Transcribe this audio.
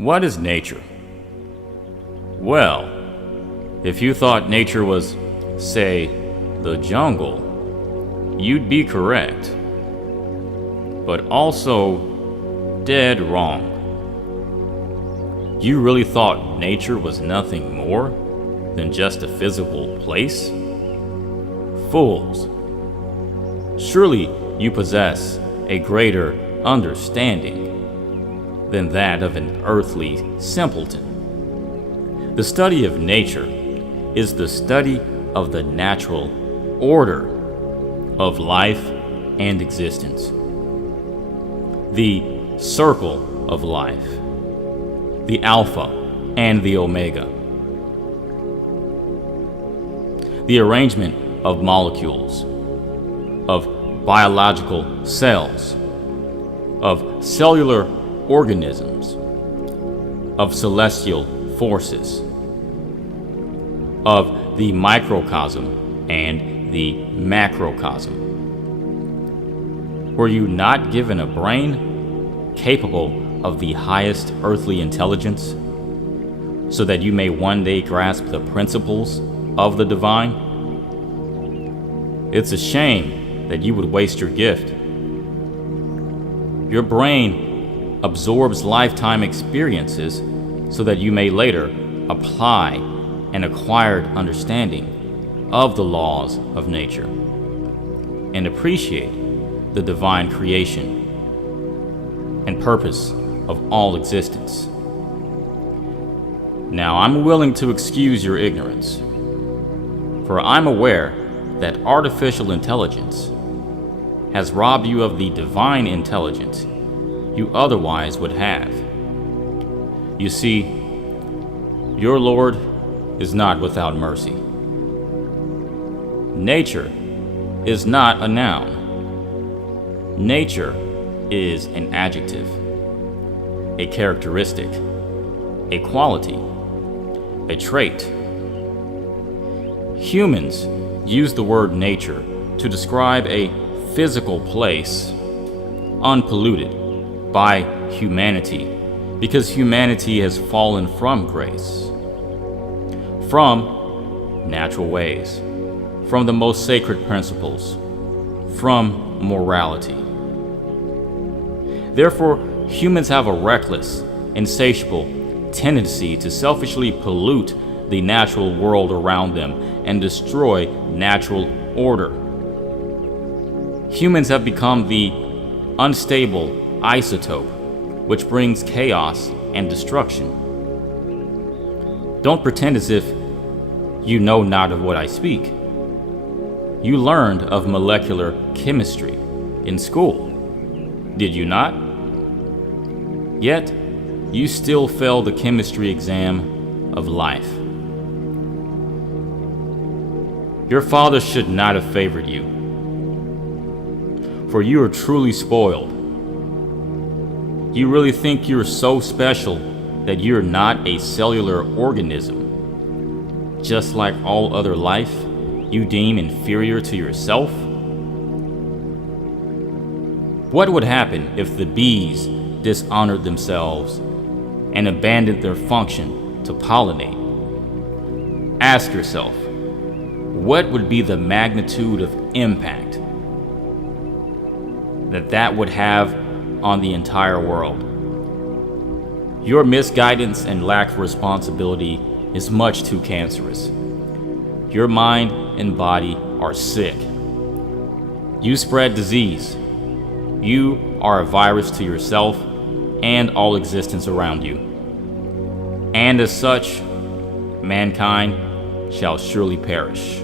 What is nature? Well, if you thought nature was, say, the jungle, you'd be correct. But also dead wrong. You really thought nature was nothing more than just a physical place? Fools. Surely you possess a greater understanding than that of an earthly simpleton. The study of nature is the study of the natural order of life and existence. The circle of life, the Alpha and the Omega. The arrangement of molecules, of biological cells, of cellular organisms, of celestial forces, of the microcosm and the macrocosm. Were you not given a brain capable of the highest earthly intelligence, so that you may one day grasp the principles of the divine? It's a shame that you would waste your gift. Your brain absorbs lifetime experiences so that you may later apply an acquired understanding of the laws of nature and appreciate the divine creation and purpose of all existence. Now, I'm willing to excuse your ignorance, for I'm aware that artificial intelligence has robbed you of the divine intelligence you otherwise would have. You see, your Lord is not without mercy. Nature is not a noun. Nature is an adjective, a characteristic, a quality, a trait. Humans use the word nature to describe a physical place unpolluted by humanity, because humanity has fallen from grace, from natural ways, from the most sacred principles, from morality. Therefore, humans have a reckless, insatiable tendency to selfishly pollute the natural world around them and destroy natural order. Humans have become the unstable isotope which brings chaos and destruction. Don't pretend as if you know not of what I speak. You learned of molecular chemistry in school, did you not? Yet, you still fail the chemistry exam of life. Your father should not have favored you, for you are truly spoiled. You really think you're so special that you're not a cellular organism, just like all other life you deem inferior to yourself? What would happen if the bees dishonored themselves and abandoned their function to pollinate? Ask yourself, what would be the magnitude of impact that would have on the entire world? Your misguidance and lack of responsibility is much too cancerous. Your mind and body are sick. You spread disease. You are a virus to yourself and all existence around you. And as such, mankind shall surely perish.